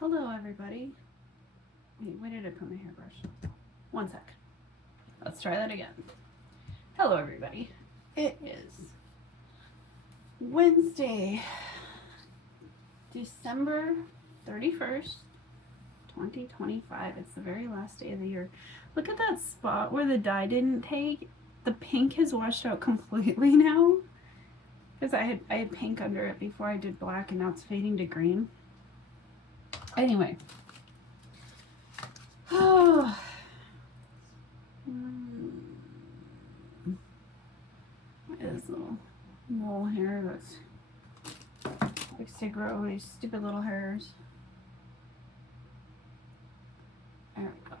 Hello, everybody. Wait, where did I put my hairbrush? One sec. Let's try that again. Hello, everybody. It is Wednesday, December 31st, 2025. It's the very last day of the year. Look at that spot where the dye didn't take. The pink has washed out completely now. Because I had pink under it before I did black, and now it's fading to green. Anyway. Oh. This little mole hair that's likes to grow these stupid little hairs. There we go.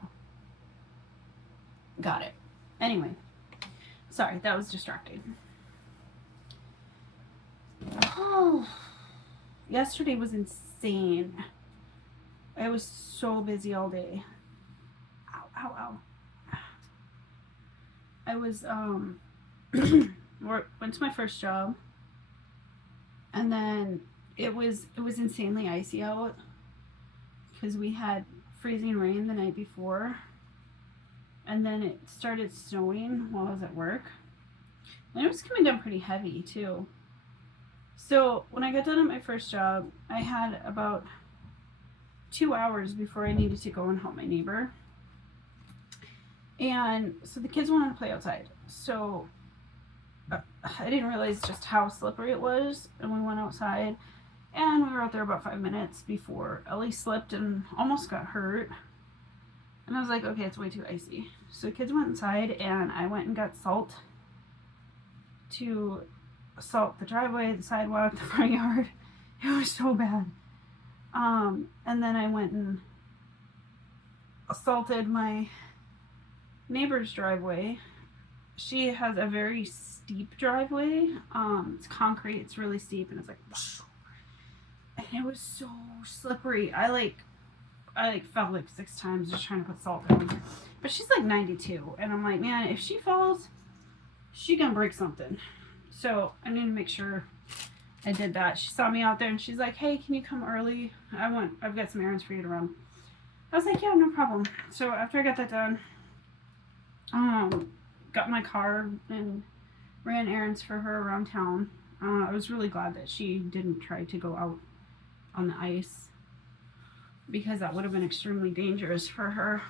Got it. Anyway. Sorry, that was distracting. Oh. Yesterday was insane. I was so busy all day. Ow, ow, ow. I was, went to my first job, and then it was insanely icy out, because we had freezing rain the night before, and then it started snowing while I was at work, and it was coming down pretty heavy, too. So, when I got done at my first job, I had about 2 hours before I needed to go and help my neighbor. And so the kids wanted to play outside. So I didn't realize just how slippery it was. And we went outside. And we were out there about 5 minutes before Ellie slipped and almost got hurt. And I was like, okay, it's way too icy. So the kids went inside, and I went and got salt to salt the driveway, the sidewalk, the front yard. It was so bad. And then I went and salted my neighbor's driveway. She has a very steep driveway. It's concrete, it's really steep, and it's like, and it was so slippery. I fell like 6 times just trying to put salt down. But she's like 92, and I'm like, man, if she falls, she gonna break something. So I need to make sure I did that. She saw me out there, and she's like, hey, can you come early? I've got some errands for you to run. I was like, yeah, no problem. So after I got that done, got my car and ran errands for her around town. I was really glad that she didn't try to go out on the ice, because that would have been extremely dangerous for her.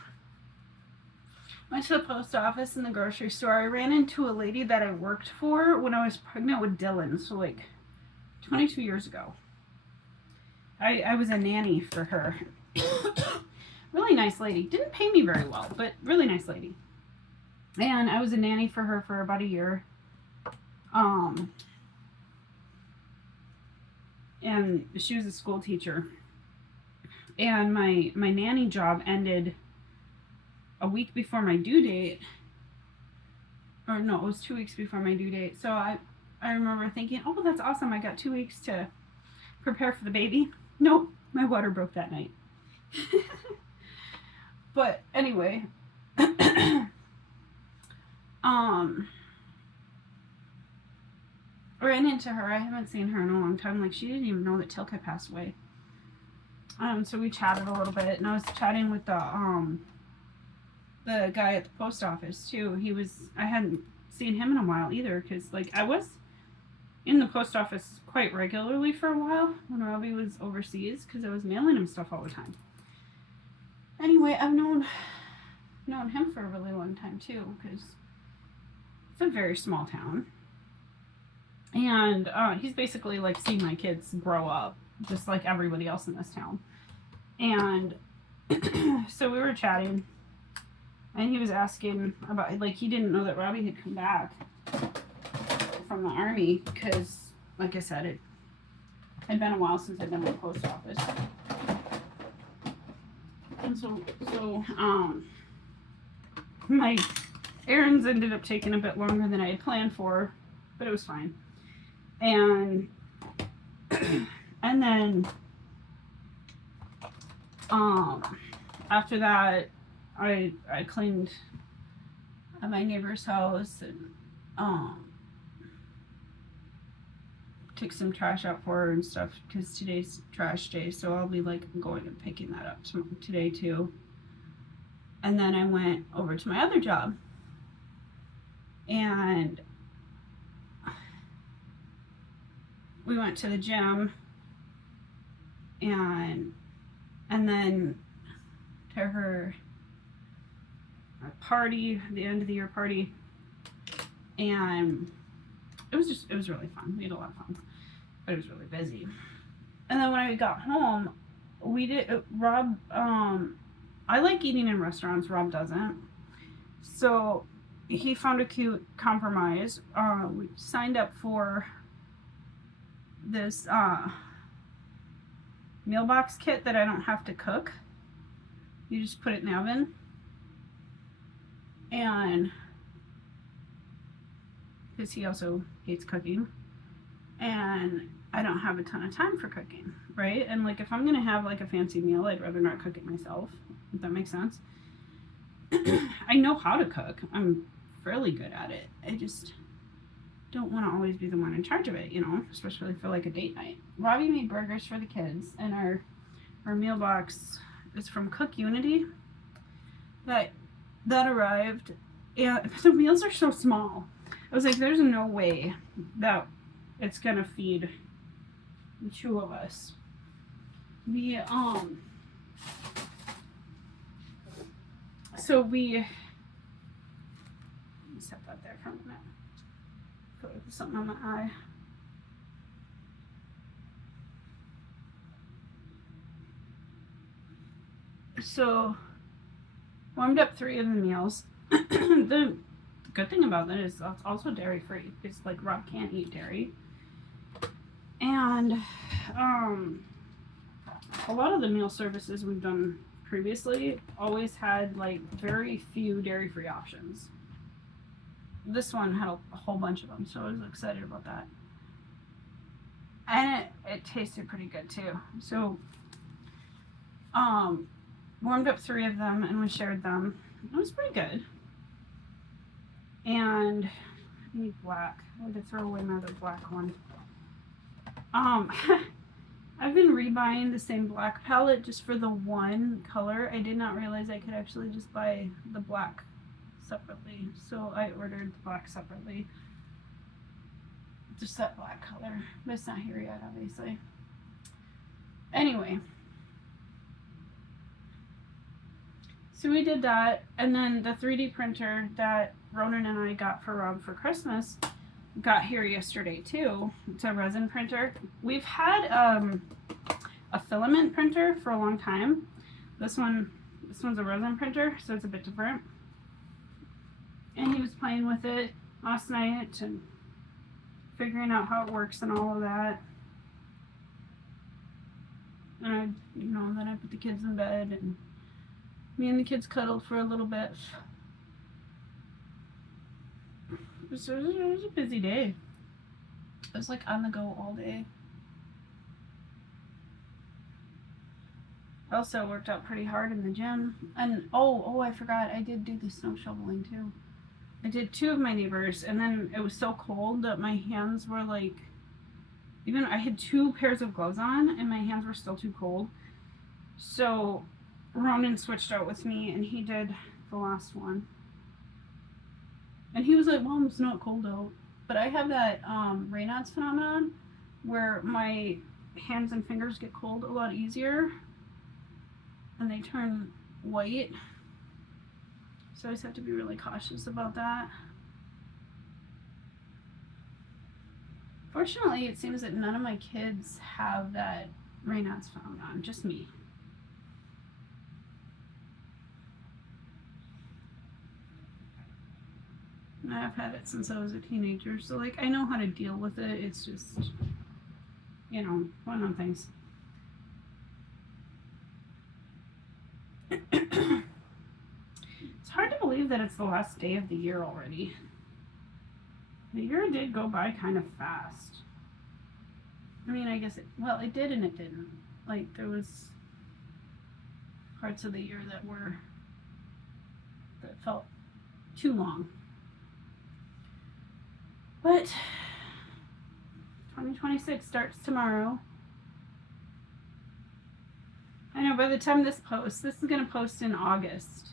Went to the post office and the grocery store. I ran into a lady that I worked for when I was pregnant with Dylan, so like 22 years ago. I was a nanny for her. Really nice lady. Didn't pay me very well, but really nice lady. And I was a nanny for her for about a year. And she was a school teacher. And my nanny job ended a week before my due date. Or no, it was 2 weeks before my due date. So I remember thinking, oh, that's awesome. I got 2 weeks to prepare for the baby. Nope, my water broke that night. But anyway, ran into her. I haven't seen her in a long time. Like, she didn't even know that Tilka passed away. So we chatted a little bit, and I was chatting with the guy at the post office too. I hadn't seen him in a while either, because like I was in the post office quite regularly for a while when Robbie was overseas, because I was mailing him stuff all the time. Anyway, I've known him for a really long time too, because it's a very small town, and he's basically like seen my kids grow up just like everybody else in this town. And so we were chatting, and he was asking about, like, he didn't know that Robbie had come back from the army, because, like I said, it had been a while since I'd been in the post office. And so my errands ended up taking a bit longer than I had planned for, but it was fine. And then after that, I cleaned at my neighbor's house and took some trash out for her and stuff because today's trash day, so I'll be like going and picking that up today too. And then I went over to my other job, and we went to the gym, and then to her party, the end of the year party, and it was really fun. We had a lot of fun, but it was really busy. And then when I got home, Rob, I like eating in restaurants, Rob doesn't. So he found a cute compromise. We signed up for this meal box kit that I don't have to cook. You just put it in the oven. And because he also hates cooking, and I don't have a ton of time for cooking, right? And like if I'm gonna have like a fancy meal, I'd rather not cook it myself, if that makes sense. I know how to cook. I'm fairly good at it. I just don't want to always be the one in charge of it, you know, especially for like a date night. Robbie made burgers for the kids, and our meal box is from Cook Unity. That arrived, and the meals are so small. I was like, there's no way that it's gonna feed the two of us. So we set that there for a minute. Put something on my eye. So warmed up 3 of the meals. The good thing about that is it's also dairy free. It's like Rob can't eat dairy. And a lot of the meal services we've done previously always had like very few dairy free options. This one had a whole bunch of them, so I was excited about that. And it tasted pretty good too. So warmed up 3 of them and we shared them. It was pretty good. And I need black. I had to throw away my other black one. I've been rebuying the same black palette just for the one color. I did not realize I could actually just buy the black separately. So I ordered the black separately. Just that black color. But it's not here yet, obviously. Anyway. So we did that, and then the 3D printer that Ronan and I got for Rob for Christmas got here yesterday too. It's a resin printer. We've had a filament printer for a long time. This one's a resin printer, so it's a bit different. And he was playing with it last night and figuring out how it works and all of that. And then I put the kids in bed, and me and the kids cuddled for a little bit. So it was a busy day. I was like on the go all day. I also worked out pretty hard in the gym. And I forgot, I did do the snow shoveling too. I did 2 of my neighbors, and then it was so cold that my hands were like, even I had 2 pairs of gloves on and my hands were still too cold. So Ronan switched out with me and he did the last one. And he was like, Mom, it's not cold out. But I have that Raynaud's phenomenon where my hands and fingers get cold a lot easier and they turn white. So I just have to be really cautious about that. Fortunately, it seems that none of my kids have that Raynaud's phenomenon, just me. I've had it since I was a teenager, so like I know how to deal with it. It's just, one of them things. It's hard to believe that it's the last day of the year already. The year did go by kind of fast. I mean, I guess it did and it didn't. Like there was parts of the year that felt too long. But 2026 starts tomorrow. I know by the time this is going to post in August.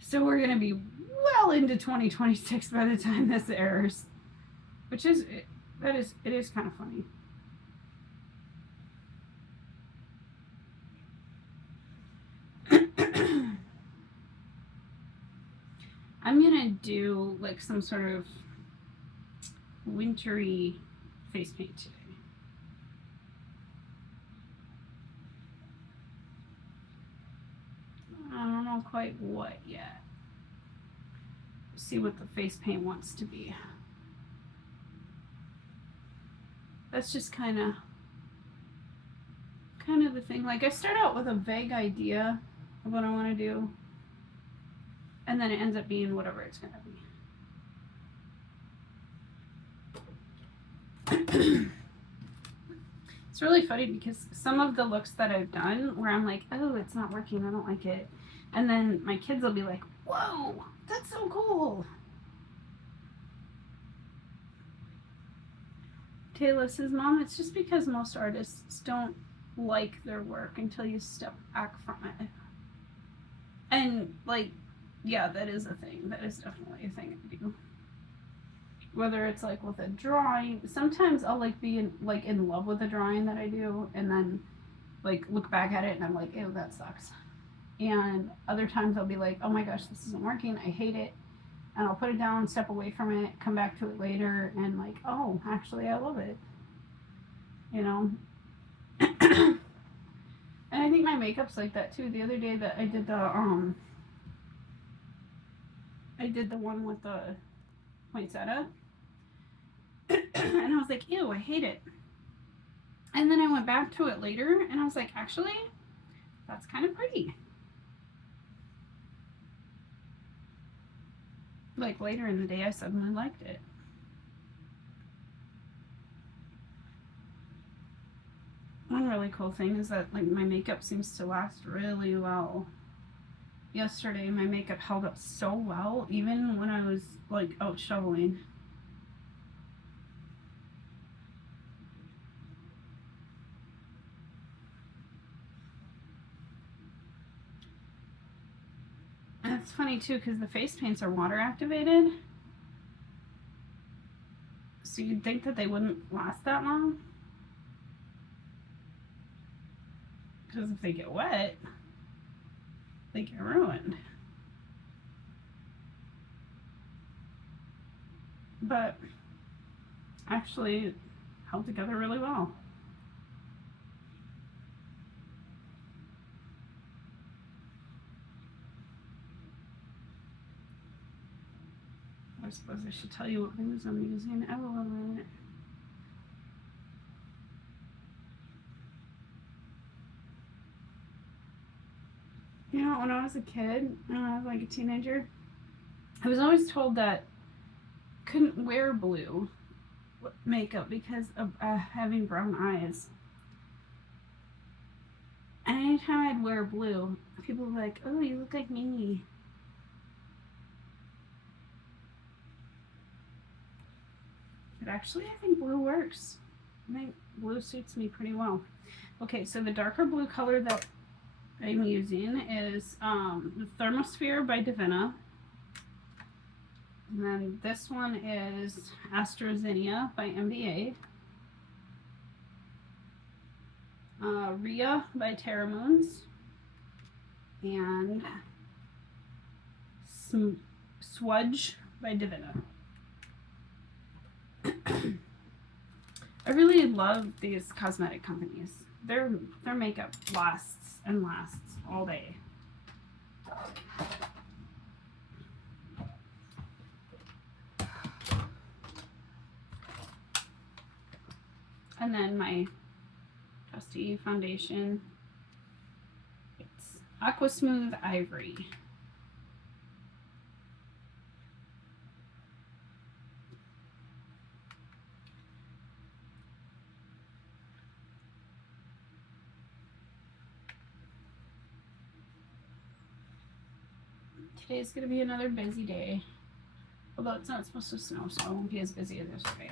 So we're going to be well into 2026 by the time this airs. Which is, it is kind of funny. I'm gonna do like some sort of wintry face paint today. I don't know quite what yet. See what the face paint wants to be. That's just kind of the thing. Like I start out with a vague idea of what I want to do, and then it ends up being whatever it's gonna be. It's really funny because some of the looks that I've done where I'm like, oh, it's not working, I don't like it, and then my kids will be like, whoa, that's so cool. Taylor says, Mom, it's just because most artists don't like their work until you step back from it. And like, yeah, that is a thing. That is definitely a thing I do. Whether it's like with a drawing, sometimes I'll like be in love with a drawing that I do, and then like look back at it and I'm like, ew, that sucks. And other times I'll be like, oh my gosh, this isn't working, I hate it, and I'll put it down, step away from it, come back to it later, and like, oh, actually I love it, you know. And I think my makeup's like that too. The other day that I did the one with the poinsettia, and I was like, ew, I hate it. And then I went back to it later and I was like, actually, that's kind of pretty. Like later in the day I suddenly liked it. One really cool thing is that like my makeup seems to last really well. Yesterday my makeup held up so well even when I was like out shoveling. And it's funny too because the face paints are water activated. So you'd think that they wouldn't last that long. Because if they get wet, they get ruined. But actually it held together really well. I suppose I should tell you what blues I'm using. I will in it. You know, when I was a kid, when I was like a teenager, I was always told that I couldn't wear blue makeup because of having brown eyes. And anytime I'd wear blue, people were like, oh, you look like me. But actually, I think blue works. I think blue suits me pretty well. Okay, so the darker blue color that I'm using is the Thermosphere by Divina. And then this one is AstraZeneca by MBA. Rhea by Terra Moons. And Swudge by Divina. I really love these cosmetic companies. Their makeup lasts and lasts all day. And then my trusty foundation. It's Aqua Smooth Ivory. Today's going to be another busy day. Although it's not supposed to snow, so I won't be as busy as yesterday.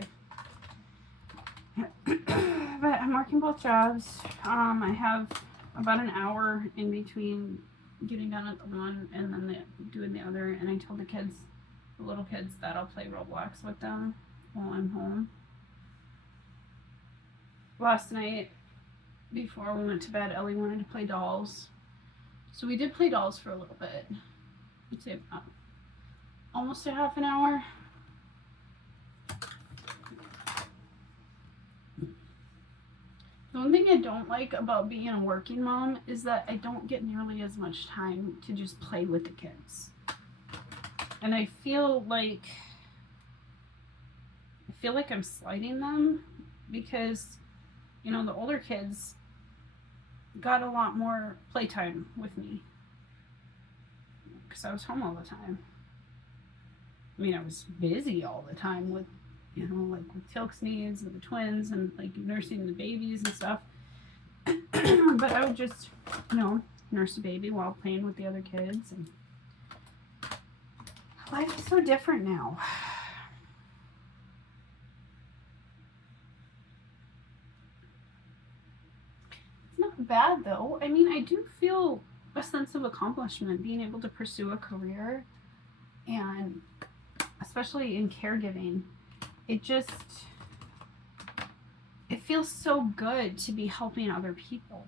But I'm working both jobs. I have about an hour in between getting done at the one and then doing the other. And I told the kids, the little kids, that I'll play Roblox with them while I'm home. Last night, before we went to bed, Ellie wanted to play dolls. So we did play dolls for a little bit. I'd say about almost a half an hour. The one thing I don't like about being a working mom is that I don't get nearly as much time to just play with the kids. And I feel like I'm slighting them because, you know, the older kids got a lot more playtime with me because I was home all the time. I mean, I was busy all the time with, you know, like with Tilk's needs and the twins and like nursing the babies and stuff. But I would just, you know, nurse a baby while playing with the other kids. And life is so different now. It's not bad though. I mean, I do feel a sense of accomplishment being able to pursue a career, and especially in caregiving. It feels so good to be helping other people.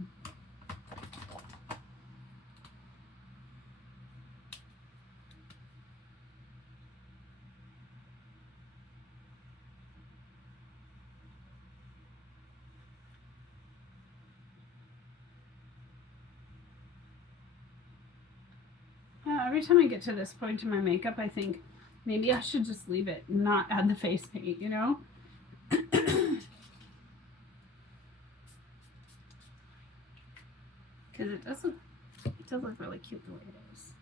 Every time I get to this point in my makeup, I think maybe I should just leave it and not add the face paint, you know? Because it does look really cute the way it is.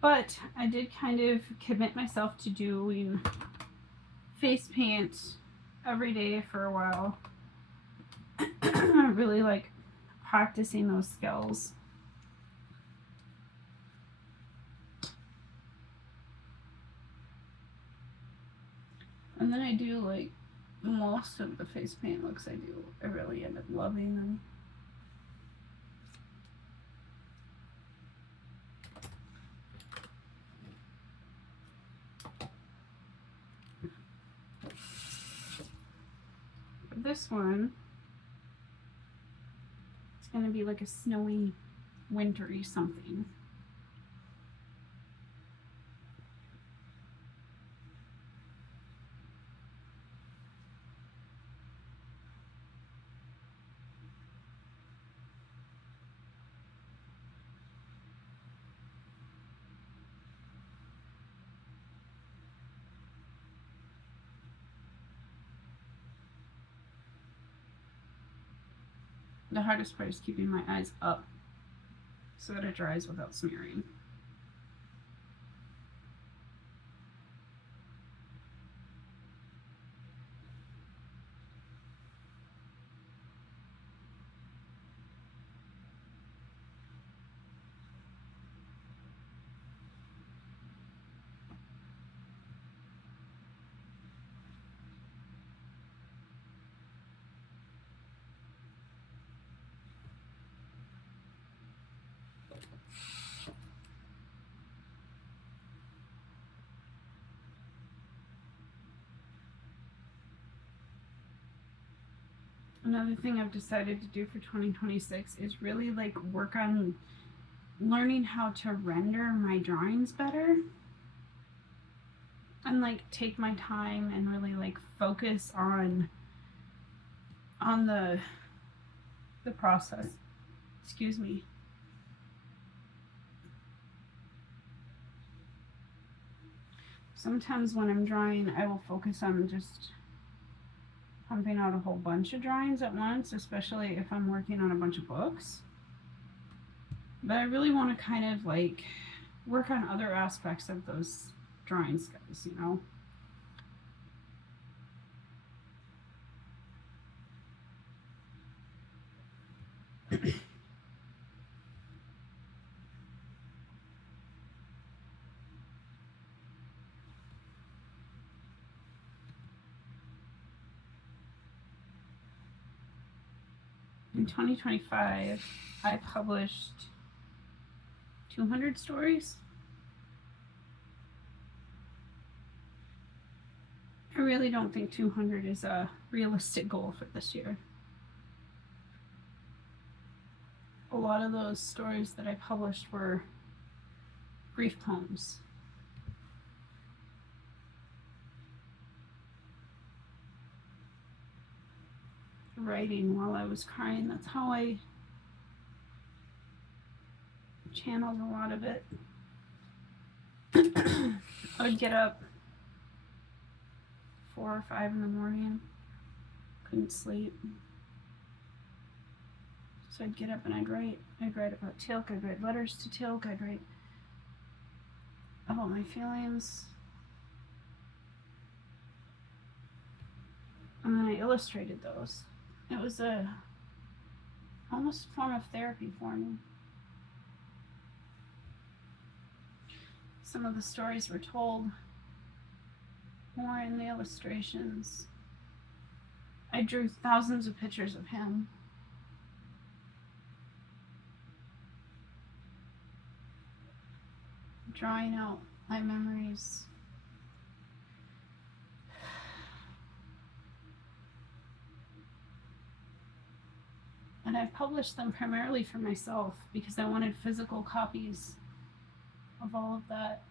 But I did kind of commit myself to doing face paint every day for a while. Really like practicing those skills. And then I do like most of the face paint looks I do. I really end up loving them. This one, it's gonna be like a snowy, wintry something. The hardest part is keeping my eyes up so that it dries without smearing. Another thing I've decided to do for 2026 is really like work on learning how to render my drawings better. And like take my time and really like focus on the process. Excuse me. Sometimes when I'm drawing, I will focus on just pumping out a whole bunch of drawings at once, especially if I'm working on a bunch of books. But I really want to kind of like work on other aspects of those drawing skills, you know? in 2025, I published 200 stories. I really don't think 200 is a realistic goal for this year. A lot of those stories that I published were brief poems. Writing while I was crying, that's how I channeled a lot of it. I would get up 4 or 5 in the morning, couldn't sleep. So I'd get up and I'd write. I'd write about Teal'c, I'd write letters to Teal'c, I'd write about my feelings. And then I illustrated those. It was almost a form of therapy for me. Some of the stories were told more in the illustrations. I drew thousands of pictures of him. Drawing out my memories. And I published them primarily for myself because I wanted physical copies of all of that.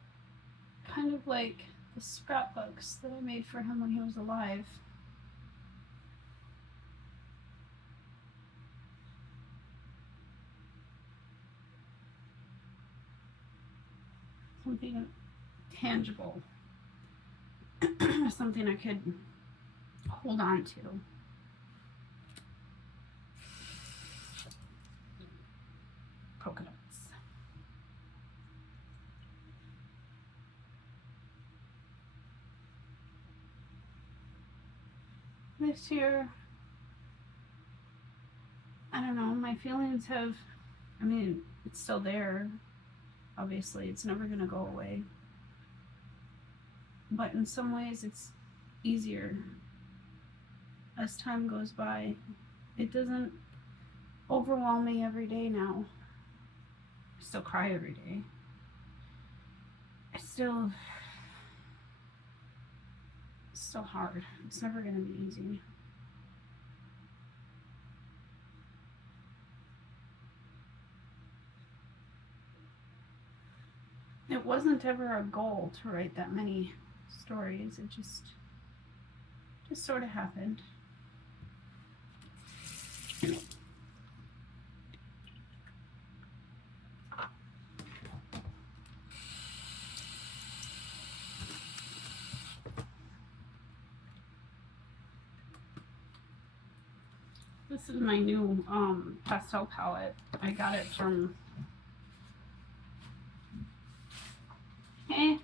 Kind of like the scrapbooks that I made for him when he was alive. Something tangible. Something I could hold on to. Polka dots. This year, I don't know, my feelings have, I mean, it's still there. Obviously, it's never going to go away. But in some ways, it's easier as time goes by. It doesn't overwhelm me every day now. I still cry every day. It's still hard. It's never going to be easy. It wasn't ever a goal to write that many stories. It just sort of happened. This is my new pastel palette. I got it from It's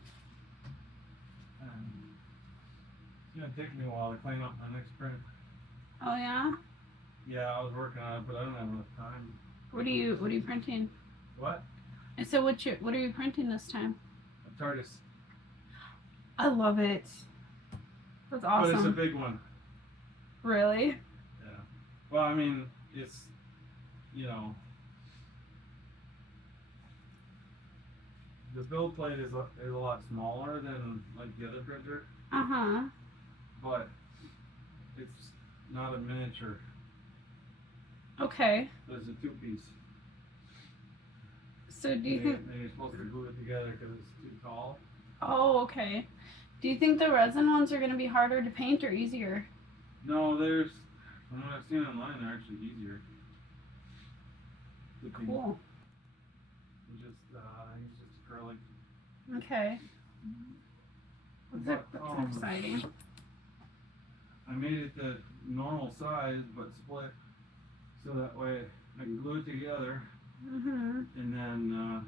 gonna take me a while to clean up my next print. Oh yeah? Yeah, I was working on it, but I don't have enough time. What are you printing? What? I said what are you printing this time? A TARDIS. I love it. That's awesome. But it's a big one. Really? Yeah. Well, I mean, it's, you know, the build plate is a lot smaller than like the other printer, Uh-huh. but it's not a miniature. Okay. It's a 2-piece. So do you think You're supposed to glue it together because it's too tall. Oh, okay. Do you think the resin ones are going to be harder to paint or easier? No, from what I've seen online, they're actually easier. Cool. It's just acrylic. Okay. That's But, exciting. I made it the normal size, but split, so that way I can glue it together, Mm-hmm. and then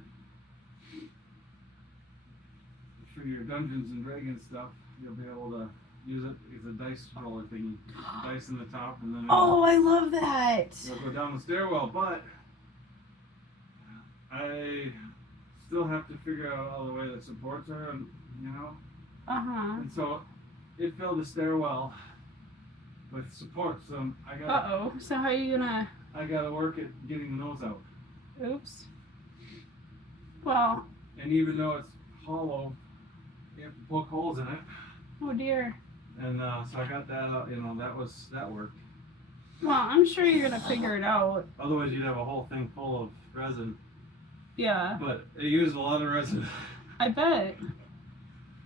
for your Dungeons and Dragons stuff, you'll be able to use it as a dice roller thingy. Dice in the top, and then Oh, I love that. it'll go down the stairwell. But I still have to figure out all the way that supports are, and Uh-huh. and so it filled the stairwell with support. So I got. Uh-oh. So how are you gonna I gotta work at getting the nose out. Oops. Well, And even though it's hollow, you have to poke holes in it. oh dear. And so I got that out, that worked. Well, I'm sure you're gonna figure it out. Otherwise you'd have a whole thing full of resin. Yeah. But it used a lot of resin. I bet.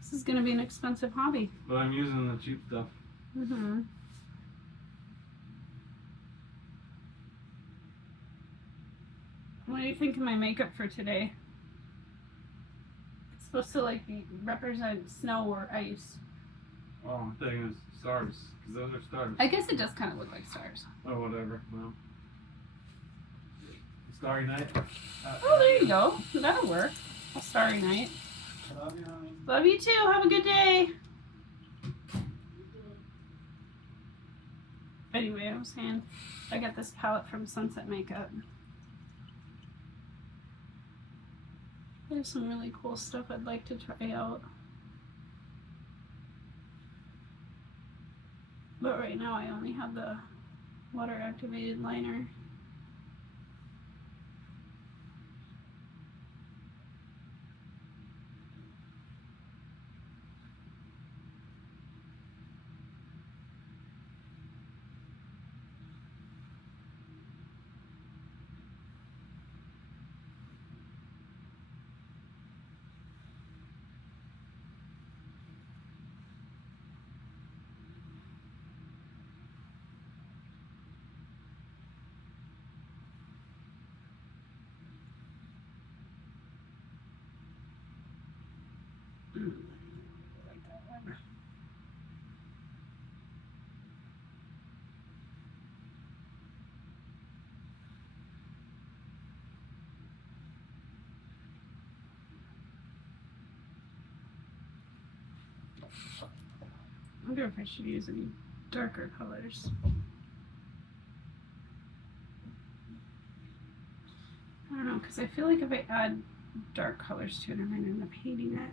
This is gonna be an expensive hobby. But I'm using the cheap stuff. Mm-hmm. What do you think of my makeup for today? It's supposed to represent snow or ice. Oh, I'm thinking it's stars, because those are stars. I guess it does kind of look like stars. Or whatever. Well, Starry Night. Oh, there you go. That'll work. A starry night. Love you, honey. Love you too. Have a good day. Anyway, I was saying I got this palette from Sunset Makeup. There's some really cool stuff I'd like to try out. But right now I only have the water activated liner. Like that one. I wonder if I should use any darker colors. I don't know, because I feel like if I add dark colors to it, I might end up hating it.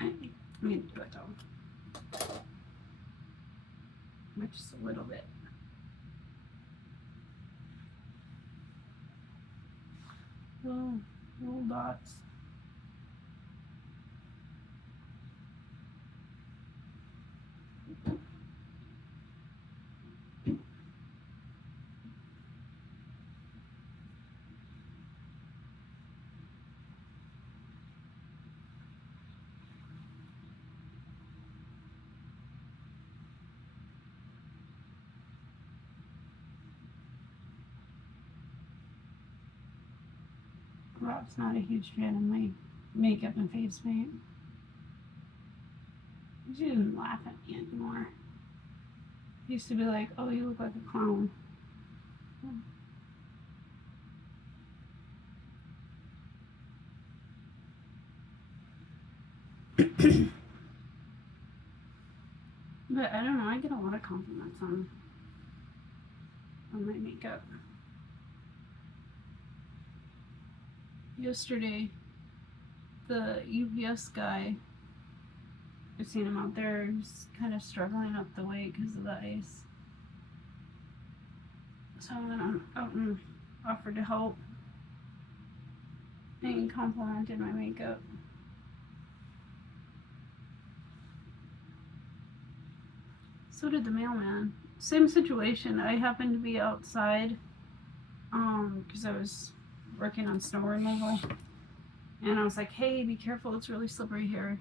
I'm gonna do it though. But just a little bit. Little dots. Rob's not a huge fan of my makeup and face paint. She doesn't laugh at me anymore. He used to be like, oh, you look like a clown. But I don't know, I get a lot of compliments on my makeup. Yesterday, the UPS guy, I've seen him out there, he's kind of struggling up the way because of the ice. So I went out and offered to help. And he complimented my makeup. So did the mailman. Same situation. I happened to be outside because I was working on snow removal. And I was like, hey, be careful, it's really slippery here.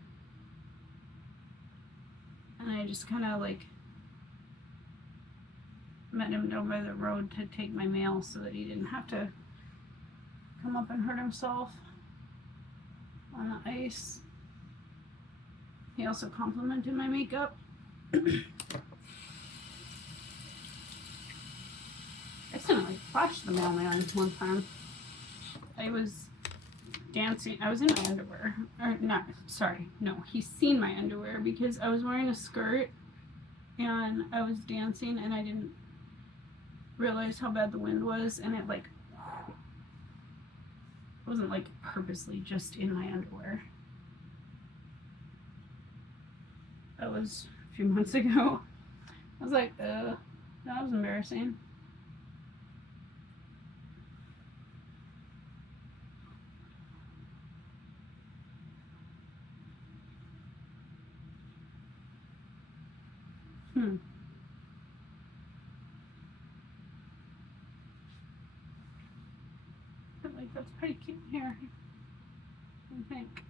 And I just kind of like met him down by the road to take my mail so that he didn't have to come up and hurt himself on the ice. He also complimented my makeup. I accidentally flashed the mailman one time. I was dancing. I was in my underwear. Or not, sorry. No, he's seen my underwear because I was wearing a skirt and I was dancing and I didn't realized how bad the wind was, and it like wasn't like purposely just in my underwear. That was a few months ago. I was like, that was embarrassing. But like that's pretty cute here, I think.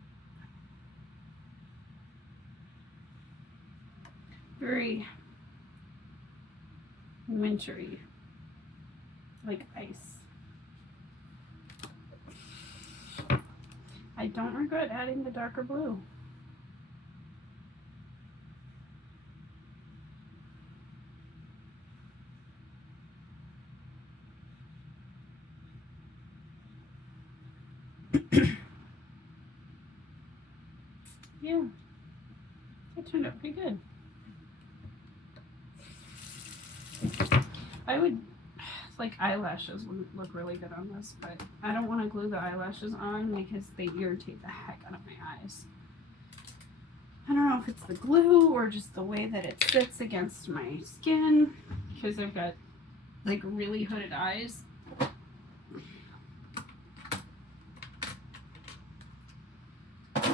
Very wintry, like ice. I don't regret adding the darker blue. Yeah, it turned out pretty good. I would, like eyelashes would look really good on this, but I don't want to glue the eyelashes on because they irritate the heck out of my eyes. I don't know if it's the glue or just the way that it sits against my skin because I've got like really hooded eyes. I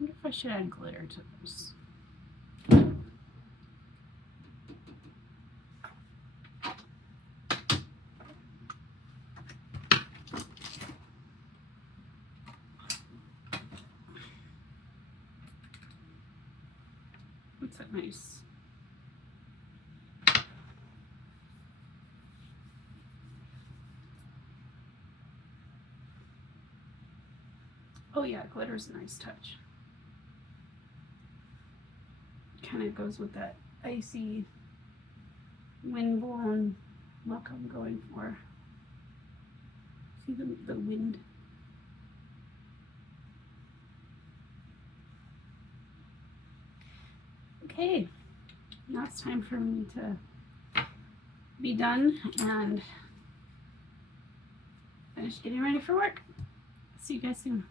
wonder if I should add glitter to this. What's that nice? Oh yeah, glitter's a nice touch. Kind of goes with that icy, wind-blown look I'm going for. See the wind? Okay, now it's time for me to be done and finish getting ready for work. See you guys soon.